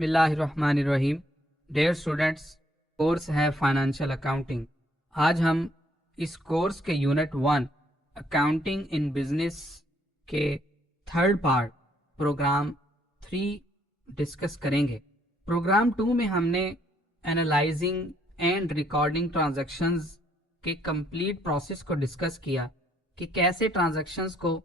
बिस्मिल्लाह रहमान रहीम। Dear students, course है financial accounting. आज हम इस कोर्स के यूनिट 1 अकाउंटिंग इन बिजनेस के थर्ड पार्ट प्रोग्राम 3 डिस्कस करेंगे। प्रोग्राम 2 में हमने एनालाइजिंग एंड रिकॉर्डिंग ट्रांजैक्शंस के कंप्लीट प्रोसेस को डिस्कस किया कि कैसे ट्रांजैक्शंस को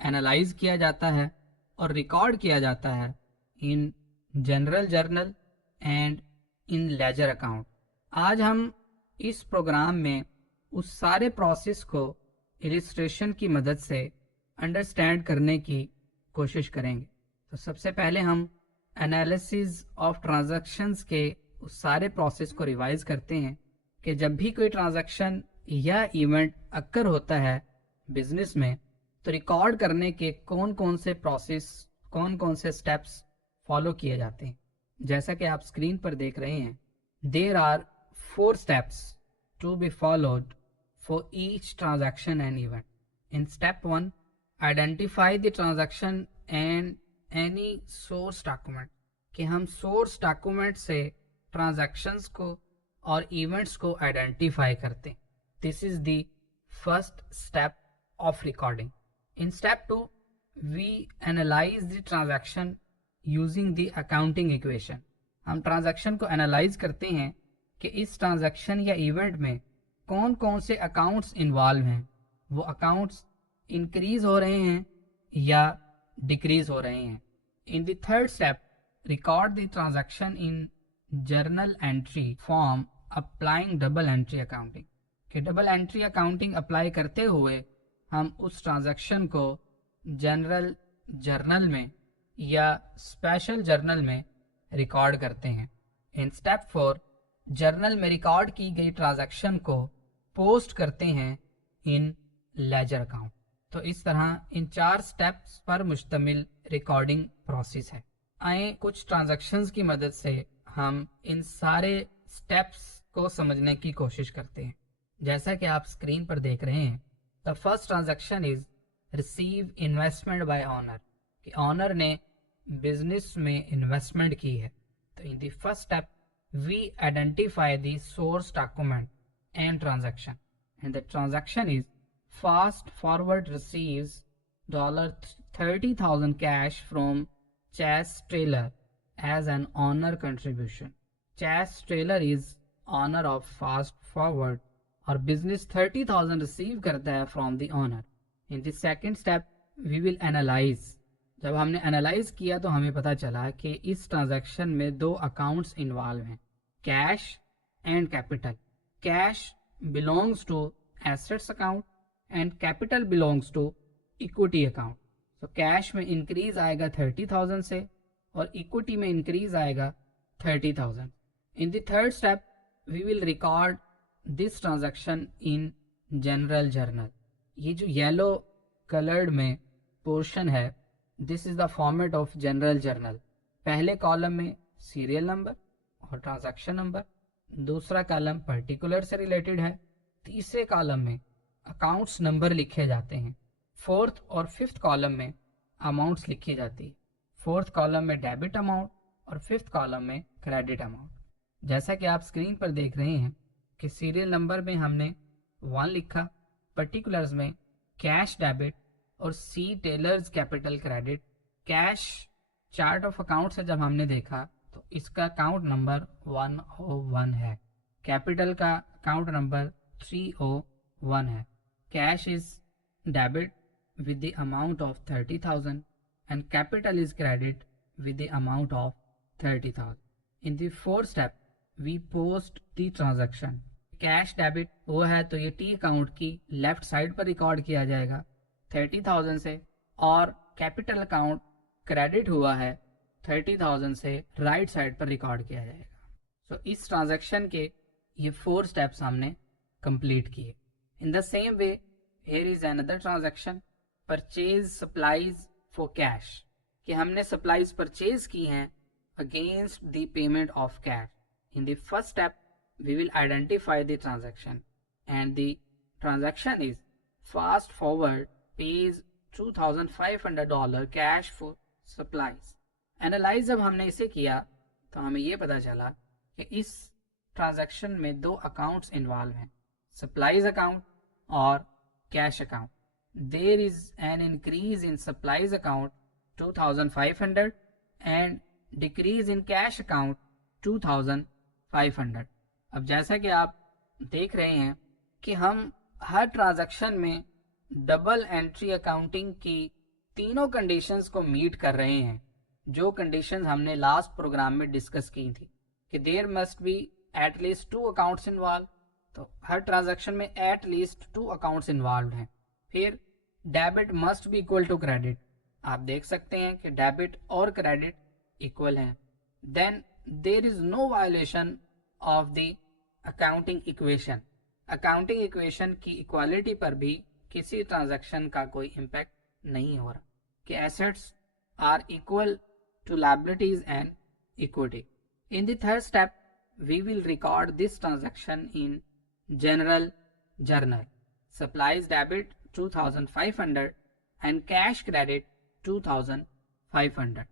एनालाइज किया जाता है और रिकॉर्ड किया जाता है इन general journal and in ledger account. आज हम इस प्रोग्राम में उस सारे प्रोसेस को इलिस्ट्रेशन की मदद से अंडरस्टैंड करने की कोशिश करेंगे। तो सबसे पहले हम एनालिसिस ऑफ ट्रांजैक्शंस के उस सारे प्रोसेस को रिवाइज करते हैं कि जब भी कोई ट्रांजैक्शन या इवेंट अक्कर होता है बिजनेस में, तो रिकॉर्ड करने के कौन कौन से प्रोसेस, कौन कौन से स्टेप्स फॉलो किए जाते हैं। जैसा कि आप स्क्रीन पर देख रहे हैं, there are 4 steps to be followed for each transaction and event. In step 1, identify the transaction and any source document, कि हम सोर्स डॉक्यूमेंट से ट्रांजैक्शंस को और इवेंट्स को आइडेंटिफाई करते हैं। This is the first step of recording. In step 2, we analyze the transaction using the accounting equation. हम transaction को एनालाइज करते हैं कि इस ट्रांजैक्शन या इवेंट में कौन कौन से अकाउंट्स इन्वॉल्व हैं, वो अकाउंट्स इंक्रीज हो रहे हैं या डिक्रीज हो रहे हैं। इन the third step, record the transaction in journal entry form applying double entry accounting, कि डबल एंट्री अकाउंटिंग अप्लाई करते हुए हम उस ट्रांजैक्शन को जनरल जर्नल में या स्पेशल जर्नल में रिकॉर्ड करते हैं। इन स्टेप 4, जर्नल में रिकॉर्ड की गई ट्रांजैक्शन को पोस्ट करते हैं इन लेजर अकाउंट। तो इस तरह इन 4 स्टेप्स पर मुश्तमिल रिकॉर्डिंग प्रोसेस है। आए कुछ ट्रांजैक्शंस की मदद से हम इन सारे स्टेप्स को समझने की कोशिश करते हैं। जैसा कि आप स्क्रीन पर देख रहे हैं, The first transaction is receive investment by owner, कि ऑनर ने बिजनेस में इन्वेस्टमेंट की है। तो in the first step we identify the source document and transaction, and the transaction is Fast Forward receives $30,000 cash from Chas Taylor as an owner contribution. Chas Taylor is owner of Fast Forward और business 30,000 receive करता है from the owner. In the second step we will analyze. जब हमने analyse किया तो हमें पता चला कि इस ट्रांजैक्शन में 2 अकाउंट्स इन्वॉल्व हैं, cash and capital. Cash belongs to assets account and capital belongs to equity account. तो कैश में इंक्रीज आएगा 30,000 से और इक्विटी में इंक्रीज आएगा 30,000। In the third step we will record this transaction in general journal. ये जो येलो कलर्ड में पोर्शन है, this is the format of general journal. पहले कॉलम में सीरियल नंबर और ट्रांजैक्शन नंबर, दूसरा कॉलम पर्टिकुलर से रिलेटेड है, तीसरे कॉलम में अकाउंट्स नंबर लिखे जाते हैं, फोर्थ और फिफ्थ कॉलम में अमाउंट्स लिखी जाती है। फोर्थ कॉलम में डेबिट अमाउंट और फिफ्थ कॉलम में क्रेडिट अमाउंट। जैसा कि आप स्क्रीन पर देख रहे हैं कि सीरियल नंबर में हमने 1 लिखा, पर्टिकुलर्स में कैश डेबिट और C Taylor's capital credit. Cash chart of account से जब हमने देखा तो इसका अकाउंट नंबर 101 है, कैपिटल का अकाउंट नंबर 301 है। Cash is debit with the amount of 30,000 and capital is credit with the amount of 30,000। In the fourth step we post the transaction. Cash debit वो है तो ये टी अकाउंट की left side पर record किया जाएगा 30,000 से, और कैपिटल अकाउंट क्रेडिट हुआ है 30,000 से राइट साइड पर रिकॉर्ड किया जाएगा। तो इस ट्रांजैक्शन के ये 4 स्टेप्स हमने कंप्लीट किए। In the same way here is another transaction, purchase supplies for cash, कि हमने सप्लाईज परचेज की हैं against the payment of cash. In the first step we will identify the transaction, and the transaction is fast forward pays $2,500 cash for supplies. Analyze जब हमने इसे किया तो हमें ये पता चला कि इस ट्रांजैक्शन में दो अकाउंट्स इन्वॉल्व हैं, सप्लाईज अकाउंट और cash account. There is an increase in supplies account 2500 and decrease in cash account 2500. अब जैसा कि आप देख रहे हैं कि हम हर ट्रांजैक्शन में डबल एंट्री अकाउंटिंग की तीनों कंडीशंस को मीट कर रहे हैं, जो कंडीशंस हमने लास्ट प्रोग्राम में डिस्कस की थी कि there must be at least 2 accounts involve. तो हर ट्रांजैक्शन में एट लीस्ट 2 अकाउंट्स इन्वॉल्व हैं. फिर debit must be equal to credit. आप देख सकते हैं कि डेबिट और क्रेडिट इक्वल हैं. Then there is no violation of the accounting equation. Accounting equation की इक्वालिटी पर भी किसी ट्रांजैक्शन का कोई इम्पैक्ट नहीं हो रहा कि assets are equal to liabilities and equity. In the third step, we will record this transaction in general journal. Supplies debit 2500 and cash credit 2500.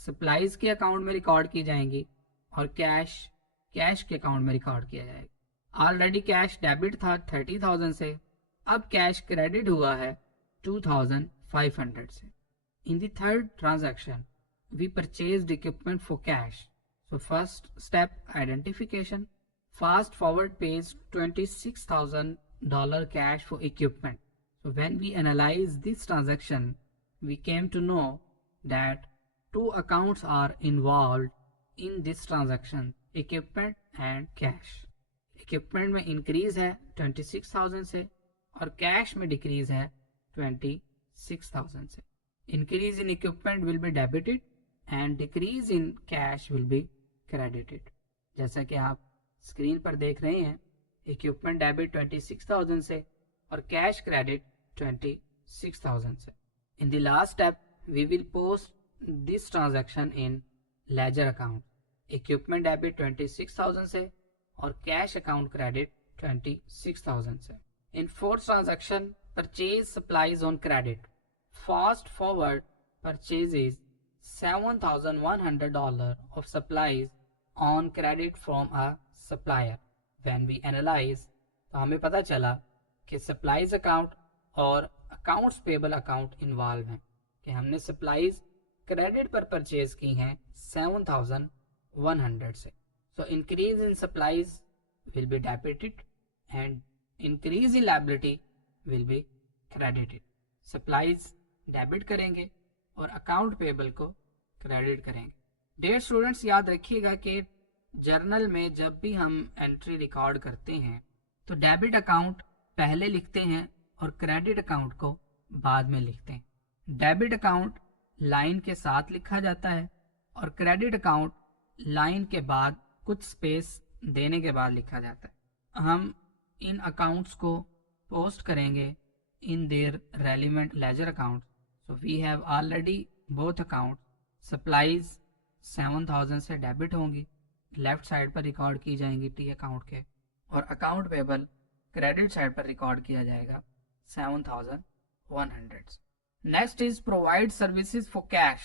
supplies के अकाउंट में रिकॉर्ड की जाएंगी और कैश के अकाउंट में रिकॉर्ड किया जाएगा. ऑलरेडी कैश डेबिट था 30,000 से, अब कैश क्रेडिट हुआ है 2500 से. In the third transaction, we purchased equipment for cash. So first step, identification. Fast forward pays $26,000 cash for equipment. So when we analyze this transaction, we came to know that 2 accounts are involved in this transaction, equipment and cash. Equipment में increase है 26,000 से और cash में decrease है 26,000 से. Increase in equipment will be debited and decrease in cash will be credited. जैसा कि आप स्क्रीन पर देख रहे हैं, इक्विपमेंट डेबिट 26,000 से और कैश क्रेडिट 26,000 से. In the last step, we will post this transaction in ledger account. Equipment debit 26,000 से और कैश अकाउंट क्रेडिट 26,000 से. In fourth transaction, purchase supplies on credit. Fast forward purchases $7,100 of supplies on credit from a supplier. When we analyze, तो हमें पता चला कि supplies account और accounts payable account involve हैं कि हमने supplies credit पर purchase की हैं 7,100 से. So increase in supplies will be debited and increase in liability will be credited. Supplies debit करेंगे और अकाउंट पेबल को क्रेडिट करेंगे. डियर स्टूडेंट्स, याद रखिएगा कि जर्नल में जब भी हम एंट्री रिकॉर्ड करते हैं तो डेबिट अकाउंट पहले लिखते हैं और क्रेडिट अकाउंट को बाद में लिखते हैं. डेबिट अकाउंट लाइन के साथ लिखा जाता है और क्रेडिट अकाउंट लाइन के बाद कुछ स्पेस देने के बाद लिखा जाता है. हम इन अकाउंट्स को पोस्ट करेंगे in their relevant ledger accounts. So we have already both accounts. Supplies 7,000 से डेबिट होंगी, लेफ्ट साइड पर रिकॉर्ड की जाएंगी टी अकाउंट के, और अकाउंट पेबल क्रेडिट साइड पर रिकॉर्ड किया जाएगा 7,100. Next is provide services for cash.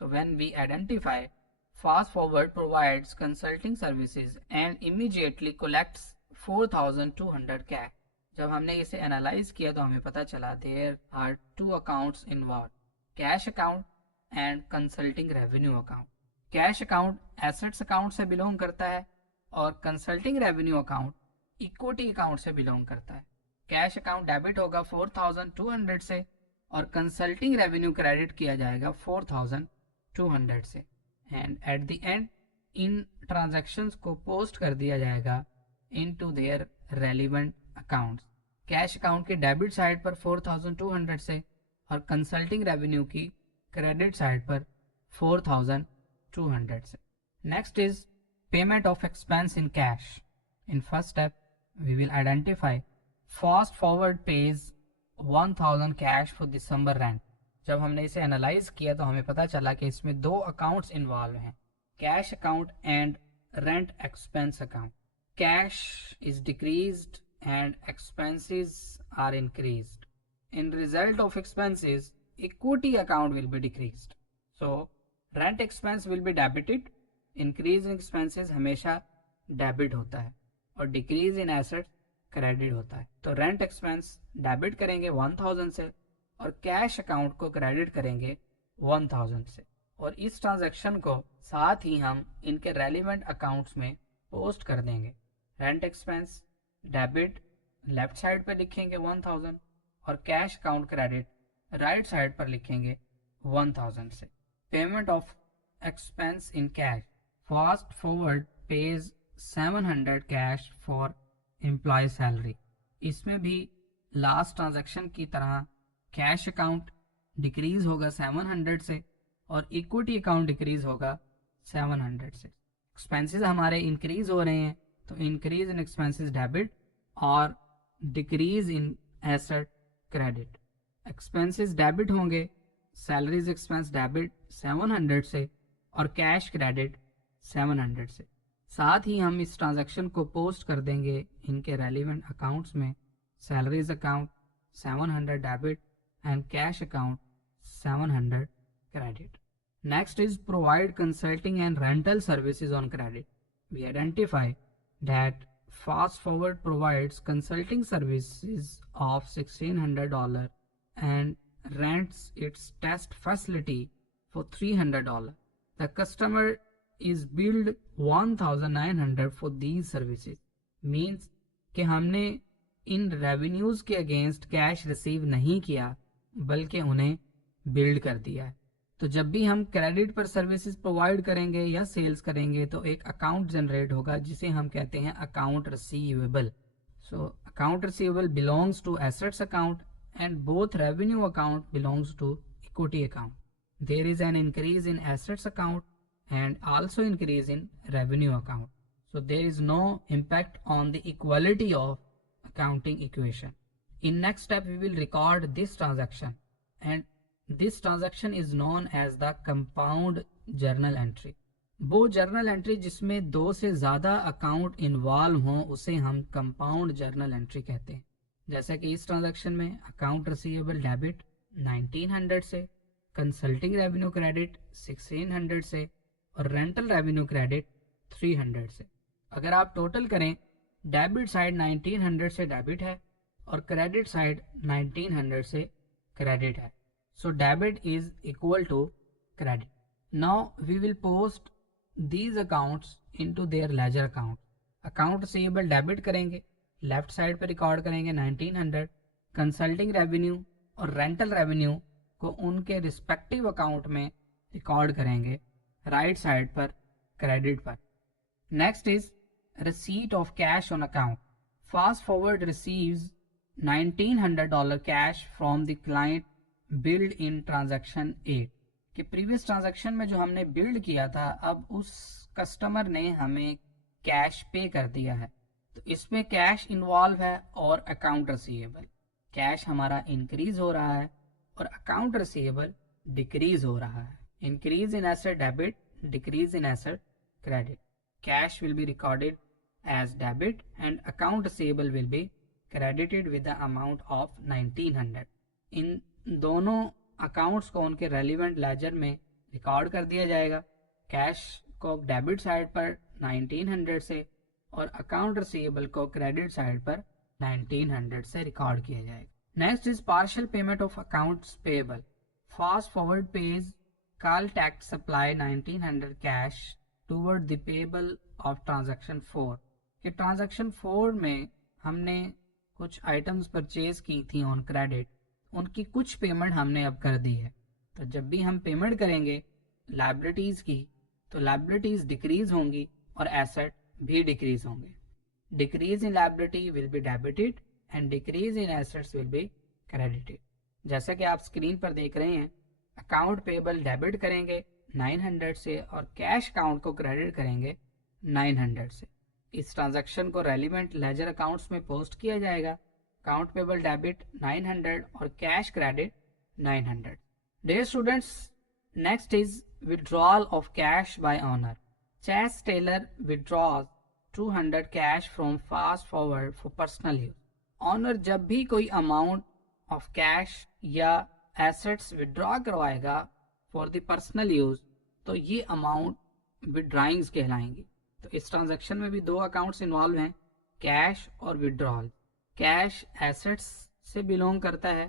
So when we identify, Fast Forward provides consulting services and immediately collects 4,200 cash. जब हमने इसे एनालाइज किया तो हमें पता चला there are 2 accounts involve, cash account and consulting revenue account. Cash account assets account से बिलोंग करता है और consulting revenue account equity account से बिलोंग करता है. कैश अकाउंट डेबिट होगा 4,200 से और कंसल्टिंग रेवेन्यू क्रेडिट किया जाएगा 4,200 से. एंड एट द एंड इन ट्रांजैक्शंस को पोस्ट कर दिया जाएगा into their relevant accounts. Cash account के डेबिट साइड पर 4,200 से और कंसल्टिंग रेवेन्यू की क्रेडिट साइड पर 4,200 से. Next is payment of expense in cash. In first step we will identify Fast Forward pays 1,000 cash for December rent. जब हमने इसे एनालाइज किया तो हमें पता चला कि इसमें 2 अकाउंट्स इन्वॉल्व हैं, cash account and rent expense account. Cash is decreased and expenses are increased. In result of expenses, equity account will be decreased. So rent expense will be debited, increase in expenses हमेशा debit होता है और decrease in assets credit होता है। तो rent expense debit करेंगे 1000 से और कैश अकाउंट को क्रेडिट करेंगे 1000 से, और इस ट्रांजैक्शन को साथ ही हम इनके रेलिवेंट अकाउंट्स में पोस्ट कर देंगे। Rent expense debit left side पर लिखेंगे 1000 और cash account credit right side पर लिखेंगे 1000 से। Payment of expense in cash, Fast Forward pays 700 cash for employ salary. इसमें भी लास्ट ट्रांजैक्शन की तरह कैश अकाउंट डिक्रीज होगा 700 से और इक्विटी अकाउंट डिक्रीज होगा 700 से। एक्सपेंसेस हमारे इंक्रीज हो रहे हैं तो इंक्रीज इन एक्सपेंसेस डेबिट और decrease in asset credit. Expenses debit होंगे, सैलरीज एक्सपेंस डेबिट 700 से और कैश क्रेडिट 700 से। साथ ही हम इस ट्रांजैक्शन को पोस्ट कर देंगे इनके रेलिवेंट अकाउंट्स में। Salaries account 700 debit and cash account 700 credit. Next is provide consulting and rental services on credit. We identify that Fast Forward provides consulting services of $1,600 and rents its test facility for $300. The customer is billed $1,900 for these services. Means कि हमने इन revenues के against cash receive नहीं किया बल्कि उन्हें build कर दिया है। तो जब भी हम क्रेडिट पर सर्विसेज प्रोवाइड करेंगे या सेल्स करेंगे तो एक अकाउंट जनरेट होगा जिसे हम कहते हैं account receivable. So account receivable belongs to assets account and both revenue account belongs to equity account. There is an increase in assets account and also increase in revenue account. So there is no impact on the equality of accounting equation. In next step we will record this transaction and this transaction is known as the compound journal entry. वो journal entry जिसमें दो से ज़्यादा account involve हों उसे हम compound journal entry कहते हैं। जैसा कि इस ट्रांजैक्शन में अकाउंट रिसीवेबल डेबिट 1900 से, कंसल्टिंग रेवेन्यू क्रेडिट 1600 से और रेंटल रेवेन्यू क्रेडिट 300 से। अगर आप टोटल करें डेबिट साइड 1900 से डेबिट है और क्रेडिट साइड 1900 से क्रेडिट है। So debit is equal to credit. Now we will post these accounts into their ledger account. Account receivable debit करेंगे, लेफ्ट साइड पर रिकॉर्ड करेंगे 1900, कंसल्टिंग रेवेन्यू और रेंटल रेवेन्यू को उनके रिस्पेक्टिव अकाउंट में record करेंगे राइट साइड पर credit पर। Next is receipt of cash on account. Fast Forward receives $1900 cash from the client billed in transaction 8. कि प्रीवियस ट्रांजैक्शन में जो हमने बिल्ड किया था अब उस कस्टमर ने हमें कैश पे कर दिया है, तो इसमें कैश इन्वॉल्व है और अकाउंट रिसीवेबल। कैश हमारा इंक्रीज हो रहा है और अकाउंट रिसीवेबल डिक्रीज हो रहा है। Increase in asset debit, decrease in asset credit. Cash will be recorded as debit and account receivable will be credited with the amount of 1900. इन दोनों accounts को उनके रेलिवेंट लेजर में रिकॉर्ड कर दिया जाएगा। कैश को डेबिट साइड पर 1900 से और अकाउंट रिसीवेबल को क्रेडिट साइड पर 1900 से रिकॉर्ड किया जाएगा। Next is partial payment of accounts payable. Fast Forward page Caltech supply 1900 cash toward the payable of transaction 4। कि ट्रांजैक्शन 4 में हमने कुछ आइटम्स परचेज की थी ऑन क्रेडिट, उनकी कुछ पेमेंट हमने अब कर दी है। तो जब भी हम पेमेंट करेंगे लायबिलिटीज की तो लायबिलिटीज डिक्रीज होंगी और एसेट भी डिक्रीज होंगे। Decrease in liability will be debited and decrease in assets will be credited. जैसा कि आप स्क्रीन पर देख रहे हैं अकाउंट पेएबल डेबिट करेंगे 900 से और कैश अकाउंट को क्रेडिट करेंगे 900 से। इस ट्रांजैक्शन को रेलिवेंट लेजर अकाउंट्स में पोस्ट किया जाएगा। अकाउंट पेएबल डेबिट 900 और cash credit 900। Dear students, next is withdrawal of cash by owner. Chas Taylor withdraws 200 cash from Fast Forward for personal use. Owner जब भी कोई अमाउंट ऑफ कैश या assets withdraw करवाएगा for the personal use تو یہ amount withdrawings کہلائیں گی. تو اس ٹرانزیکشن میں بھی دو اکاؤنٹس انوالو ہیں, کیش اور withdrawal. کیش ایسٹس سے بلونگ کرتا ہے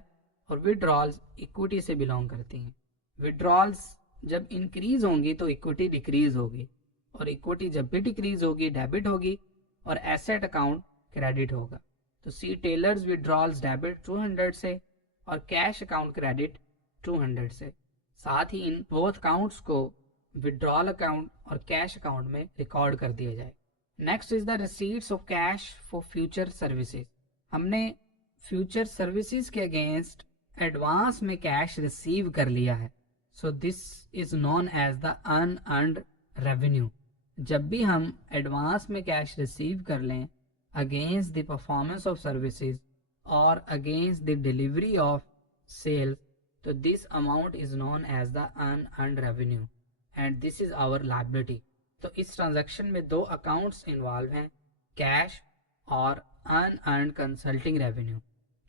اور withdrawals اکویٹی سے بلونگ کرتی ہیں. withdrawals جب انکریز ہوں گی تو اکویٹی ڈیکریز ہوگی, اور اکویٹی جب بھی ڈیکریز ہوگی ڈیبٹ ہوگی اور ایسٹ اکاؤنٹ کریڈٹ ہوگا. تو سی ٹیلرز withdrawals ڈیبٹ 200 سے اور کیش اکاؤنٹ کریڈٹ 200 سے. ساتھ ہی ان بوتھ اکاؤنٹس کو withdrawal اکاؤنٹ اور کیش اکاؤنٹ میں ریکارڈ کر دیا جائے. Next is the receipts of cash for future services. ہم نے فیوچر سروسز کے اگینسٹ ایڈوانس میں کیش ریسیو کر لیا ہے. So this is known as the unearned revenue. جب بھی ہم ایڈوانس میں کیش ریسیو کر لیں against the performance of services اور against the delivery of cell, تو this amount is known as the unearned revenue and this is our liability. تو اس ٹرانزیکشن میں دو اکاؤنٹس انوالو ہیں, کیش اور unearned consulting revenue.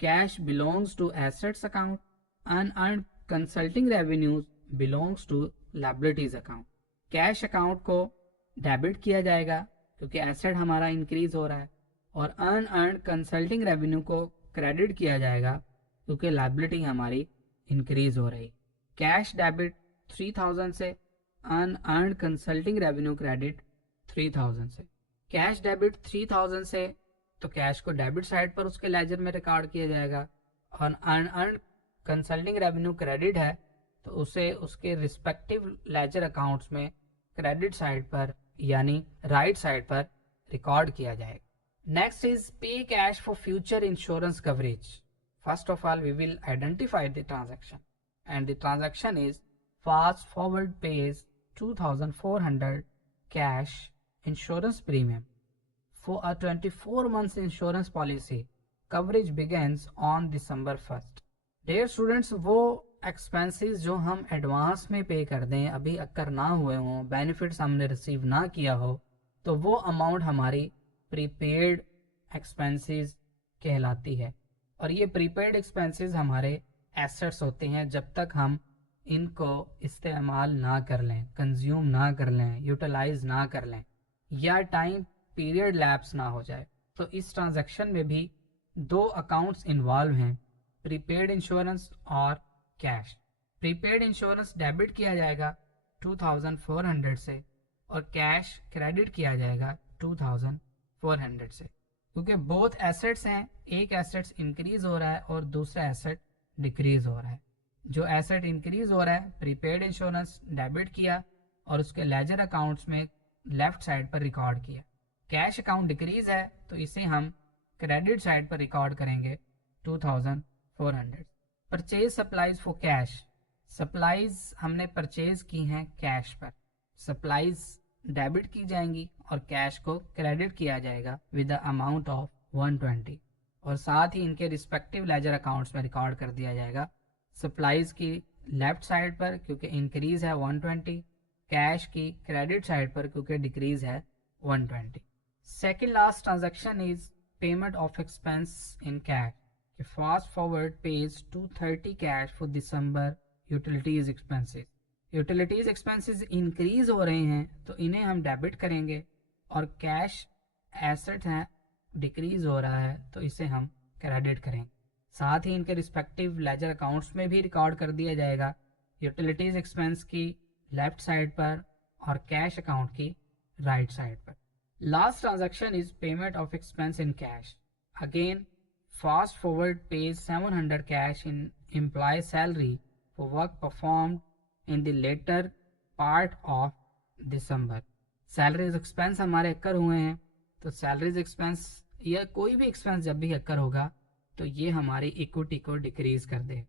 Cash belongs to assets account, unearned consulting revenues belongs to liabilities account. Cash account کو debit کیا جائے گا کیونکہ ایسٹ ہمارا انکریز ہو رہا ہے, اور ان ارنڈ کنسلٹنگ ریونیو کو کریڈٹ کیا جائے گا کیونکہ لائبلٹی ہماری انکریز ہو رہی. کیش ڈیبٹ 3000 سے, ان ارنڈ کنسلٹنگ ریونیو کریڈٹ 3000 سے. کیش ڈیبٹ 3000 سے تو کیش کو ڈیبٹ سائڈ پر اس کے لیجر میں ریکارڈ کیا جائے گا, اور unearned consulting revenue credit ہے تو اسے اس کے رسپیکٹیو لیجر اکاؤنٹس میں کریڈٹ سائڈ پر یعنی رائٹ سائڈ پر ریکارڈ کیا جائے گا. Next is pay cash for future insurance coverage. First of all we will identify the transaction and the transaction is fast forward pays 2400 cash insurance premium for a 24 months insurance policy. Coverage begins on December 1st. Dear students, وہ expenses جو ہم advance میں پے کر دیں, ابھی اکر نہ ہوئے ہوں, بینیفٹس ہم نے ریسیو نہ کیا ہو, تو وہ اماؤنٹ ہماری پری پیڈ ایکسپینسز کہلاتی ہے. اور یہ پری پیڈ ایکسپینسز ہمارے ایسٹس ہوتے ہیں جب تک ہم ان کو استعمال نہ کر لیں, کنزیوم نہ کر لیں, یوٹیلائز نہ کر لیں, یا ٹائم پیریڈ لیپس نہ ہو جائے. تو اس ٹرانزیکشن میں بھی دو اکاؤنٹس انوالو ہیں, پری پیڈ انشورنس اور کیش. پری پیڈ انشورنس ڈیبٹ کیا جائے گا 2400 سے اور کیش کریڈٹ کیا جائے گا 2400 سے, کیونکہ بوتھ ایسٹس ہیں, ایک ایسٹ انکریز ہو رہا ہے اور دوسرا ایسٹ ڈیکریز ہو رہا ہے. جو ایسٹ انکریز ہو رہا ہے پری پیڈ انشورنس ڈیبٹ کیا اور اس کے لیجر اکاؤنٹس میں لیفٹ سائڈ پر ریکارڈ کیا. کیش اکاؤنٹ ڈیکریز ہے تو اسے ہم کریڈٹ سائڈ پر ریکارڈ کریں گے 2400. Purchase supplies for cash. Supplies ہم نے پرچیز کی ہیں کیش پر, سپلائیز ڈیبٹ کی جائیں گی اور کیش کو کریڈٹ کیا جائے گا ود دا اماؤنٹ آف 120, اور ساتھ ہی ان کے رسپیکٹیو لیجر اکاؤنٹس میں ریکارڈ کر دیا جائے گا. سپلائیز کی لیفٹ سائڈ پر کیونکہ انکریز ہے 120, کیش کی کریڈٹ سائڈ پر کیونکہ ڈیکریز ہے 120. Second last transaction is payment of expense in cash. Fast forward pays 230 cash for December utilities expenses. Utilities expenses increase ہو رہے ہیں تو انہیں ہم ڈیبٹ کریں گے, اور کیش ایسٹ ہے ڈیکریز ہو رہا ہے تو اسے ہم کریڈٹ کریں گے. ساتھ ہی ان کے رسپیکٹیو لیجر اکاؤنٹس میں بھی ریکارڈ کر دیا جائے گا, یوٹیلیٹیز ایکسپینس کی لیفٹ سائڈ پر اور کیش اکاؤنٹ کی right side per. Last transaction is payment of expense in cash. Again, fast forward pays 700 cash in employee salary for work performed in the later part of December. Salaries expense ہمارے اکر ہوئے ہیں تو salaries expense یا کوئی بھی expense جب بھی اکر ہوگا تو یہ ہماری اکوٹی کو ڈیکریز کر دے,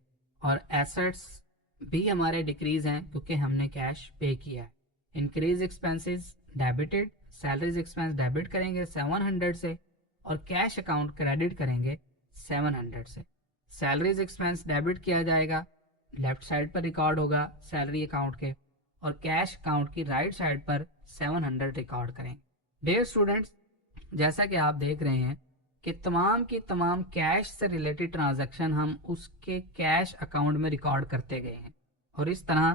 اور ایسٹس بھی ہمارے ڈیکریز ہیں کیونکہ ہم نے کیش پے کیا ہے. Increase expenses debited, salaries expense debit کریں گے 700 سے اور کیش اکاؤنٹ کریڈٹ کریں گے 700 سے. سیلریز ایکسپینس ڈیبٹ کیا جائے گا, لیفٹ سائڈ پر ریکارڈ ہوگا سیلری اکاؤنٹ کے, اور کیش اکاؤنٹ کی رائٹ سائڈ پر 700 ریکارڈ کریں. ڈیئر اسٹوڈینٹس, جیسا کہ آپ دیکھ رہے ہیں کہ تمام کی تمام کیش سے ریلیٹڈ ٹرانزیکشن ہم اس کے کیش اکاؤنٹ میں ریکارڈ کرتے گئے ہیں, اور اس طرح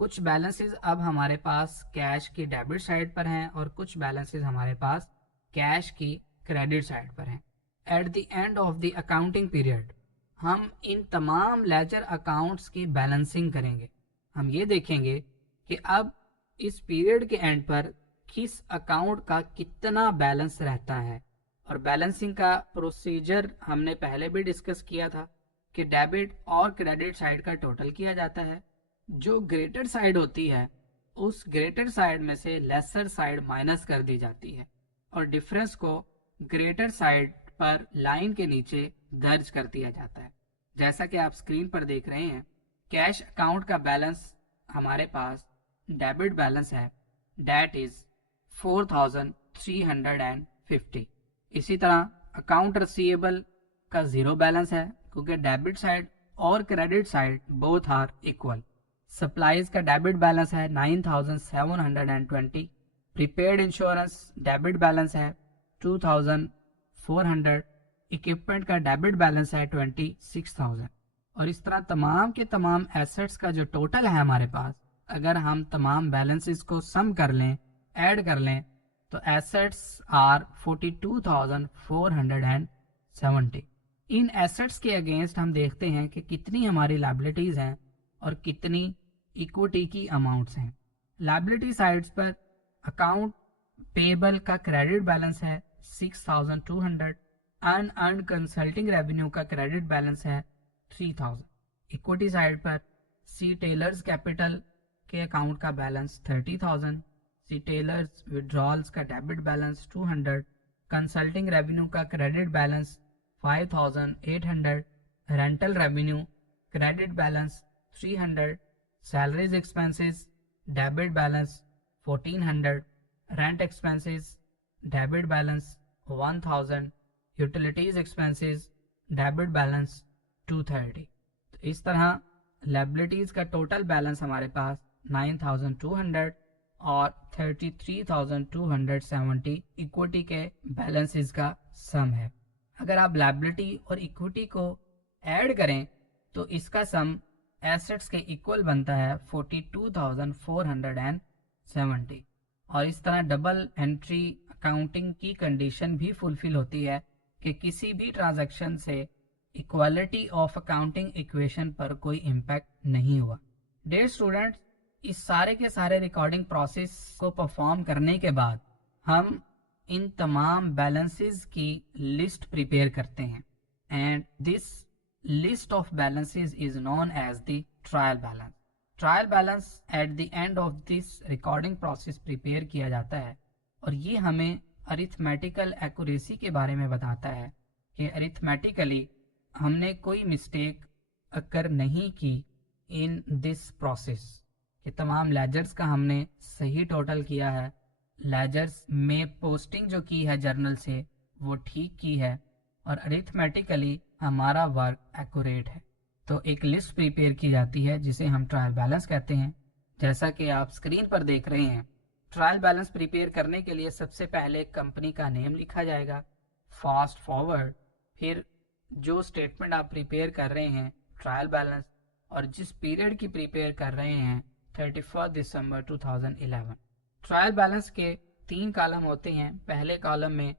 कुछ बैलेंसेस अब हमारे पास कैश की डेबिट साइड पर हैं और कुछ बैलेंसेस हमारे पास कैश की क्रेडिट साइड पर हैं। Eight the end of the accounting period हम इन तमाम लेजर अकाउंट्स की बैलेंसिंग करेंगे। हम ये देखेंगे कि अब इस पीरियड के एंड पर किस अकाउंट का कितना बैलेंस रहता है। और बैलेंसिंग का प्रोसीजर हमने पहले भी डिस्कस किया था कि डेबिट और क्रेडिट साइड का टोटल किया जाता है। जो ग्रेटर साइड होती है उस ग्रेटर साइड में से लेसर साइड माइनस कर दी जाती है और डिफरेंस को ग्रेटर साइड पर लाइन के नीचे दर्ज कर दिया जाता है। जैसा कि आप स्क्रीन पर देख रहे हैं, कैश अकाउंट का बैलेंस हमारे पास डेबिट बैलेंस है, डेट इज 4350। इसी तरह अकाउंट रिसीवेबल का जीरो बैलेंस है क्योंकि डेबिट साइड और credit side both are equal. Supplies का डेबिट बैलेंस है 9720। प्रीपेड इंश्योरेंस डेबिट बैलेंस है 2400। इक्विपमेंट का डेबिट बैलेंस है 26000। और इस तरह तमाम के तमाम एसेट्स का जो टोटल है हमारे पास, अगर हम तमाम बैलेंसेस को सम कर लें, ऐड कर लें, तो एसेट्स आर 42,470। इन एसेट्स के अगेंस्ट हम देखते हैं कि कितनी हमारी लायबिलिटीज हैं और कितनी इक्विटी की अमाउंट्स हैं। लायबिलिटी साइड्स पर अकाउंट पेबल का क्रेडिट बैलेंस है 6200। अनअर्न्ड कंसल्टिंग रेवेन्यू का क्रेडिट बैलेंस है 3000। इक्विटी साइड पर सी टेलर्स कैपिटल के अकाउंट का बैलेंस 30,000। सी टेलर्स विड्रॉल्स का डेबिट बैलेंस 200। कंसल्टिंग रेवेन्यू का credit balance 5800। Rental revenue credit balance 300। Salaries expenses debit balance 1400। Rent expenses debit balance 1000। Utilities expenses debit balance 230। तो इस तरह liabilities का total balance हमारे पास 9200 और 33,270 इक्विटी के बैलेंसेस का सम है। अगर आप लायबिलिटी और इक्विटी को ऐड करें तो इसका सम एसेट्स के इक्वल बनता है 42,470। और इस तरह डबल एंट्री अकाउंटिंग की कंडीशन भी फुलफिल होती है कि किसी भी ट्रांजैक्शन से इक्वालिटी ऑफ अकाउंटिंग इक्वेशन पर कोई इम्पैक्ट नहीं हुआ। डियर स्टूडेंट्स, इस सारे के सारे रिकॉर्डिंग प्रोसेस को परफॉर्म करने के बाद हम इन तमाम बैलेंसेस की लिस्ट प्रिपेयर करते हैं and this list of balances is known as the trial balance. Trial balance at the end of this recording process prepare किया जाता है और ये हमें अरिथमेटिकल एक्यूरेसी के बारे में बताता है कि अरिथमेटिकली हमने कोई मिस्टेक अकर नहीं की इन दिस प्रोसेस, कि तमाम लेजर्स का हमने सही टोटल किया है, लेजर्स में पोस्टिंग जो की है जर्नल से वो ठीक की है और अरिथमेटिकली हमारा वर्क एक्यूरेट है। तो एक लिस्ट प्रिपेयर की जाती है जिसे हम ट्रायल बैलेंस कहते हैं। जैसा कि आप स्क्रीन पर देख रहे हैं, ट्रायल बैलेंस प्रिपेयर करने के लिए सबसे पहले कंपनी का नेम लिखा जाएगा, फास्ट फॉरवर्ड, फिर जो स्टेटमेंट आप प्रिपेयर कर रहे हैं ट्रायल बैलेंस और जिस पीरियड की प्रिपेयर कर रहे हैं 31 दिसंबर 2011। ट्रायल बैलेंस के 3 कॉलम होते हैं। पहले कॉलम में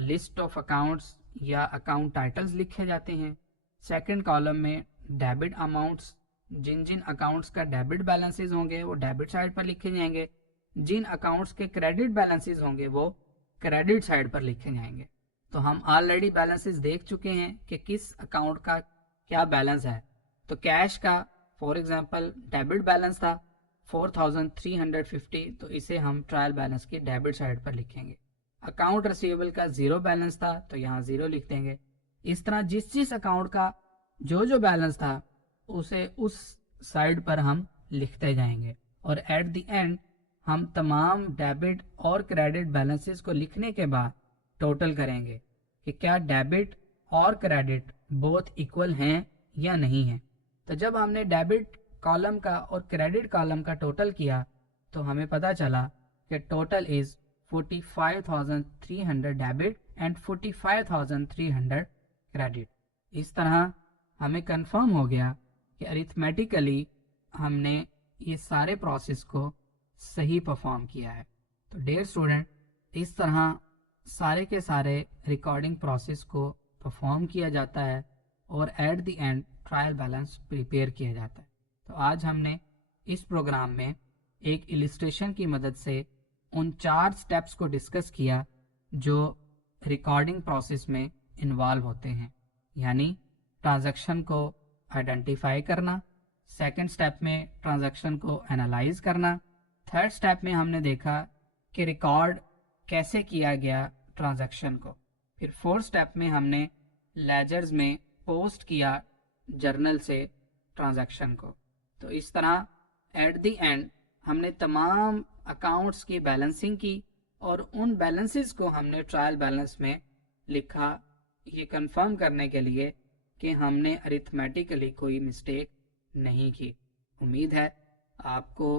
लिस्ट ऑफ अकाउंट्स या अकाउंट टाइटल्स लिखे जाते हैं। सेकंड कॉलम में डेबिट अमाउंट्स, जिन जिन अकाउंट्स का डेबिट बैलेंसेस होंगे वो डेबिट साइड पर लिखे जाएंगे, जिन अकाउंट्स के क्रेडिट बैलेंसेस होंगे वो क्रेडिट साइड पर लिखे जाएंगे। तो हम ऑलरेडी बैलेंसेस देख चुके हैं कि किस अकाउंट का क्या बैलेंस है। तो कैश का फॉर एग्जांपल डेबिट बैलेंस था 4350, तो इसे हम ट्रायल बैलेंस की डेबिट साइड पर लिखेंगे। अकाउंट रिसीवेबल का जीरो बैलेंस था तो यहाँ जीरो लिख देंगे। इस तरह जिस जिस अकाउंट का जो जो बैलेंस था उसे उस साइड पर हम लिखते जाएंगे और एट द एंड हम तमाम डेबिट और क्रेडिट बैलेंसेस को लिखने के बाद टोटल करेंगे कि क्या डेबिट और क्रेडिट बोथ इक्वल हैं या नहीं हैं। तो जब हमने डेबिट कॉलम का और क्रेडिट कॉलम का टोटल किया तो हमें पता चला कि total is 45,300 debit and 45,300 credit. इस तरह हमें कंफर्म हो गया कि अरिथमेटिकली हमने یہ سارے پروسیس کو صحیح پرفارم کیا ہے. تو ڈیئر اسٹوڈنٹ اس طرح سارے کے سارے ریکارڈنگ پروسیس کو پرفارم کیا جاتا ہے اور at the end trial balance prepare کیا جاتا ہے. تو آج ہم نے اس پروگرام میں ایک السٹریشن کی مدد سے ان 4 سٹیپس کو ڈسکس کیا جو ریکارڈنگ پروسیس میں انوالو ہوتے ہیں، یعنی ٹرانزیکشن کو آئیڈینٹیفائی کرنا، سیکنڈ سٹیپ میں ٹرانزیکشن کو انالائز کرنا، تھرڈ سٹیپ میں ہم نے دیکھا کہ ریکارڈ کیسے کیا گیا ٹرانزیکشن کو، پھر فورتھ سٹیپ میں ہم نے لیجرز میں پوسٹ کیا جرنل سے ٹرانزیکشن کو. تو اس طرح ایٹ دی اینڈ ہم نے تمام اکاؤنٹس کی بیلنسنگ کی اور ان بیلنسز کو ہم نے ٹرائل بیلنس میں لکھا، یہ کنفرم کرنے کے لیے کہ ہم نے ارتھمیٹیکلی کوئی مسٹیک نہیں کی. امید ہے آپ کو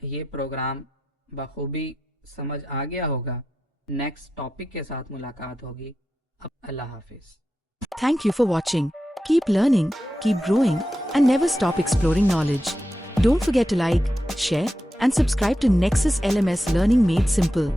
یہ پروگرام بخوبی سمجھ آ گیا ہوگا. نیکسٹ ٹاپک کے ساتھ ملاقات ہوگی. اللہ حافظ. Thank you for watching. Keep learning, keep growing, and never stop exploring knowledge. Don't forget to like, share, and subscribe to Nexus LMS Learning Made Simple.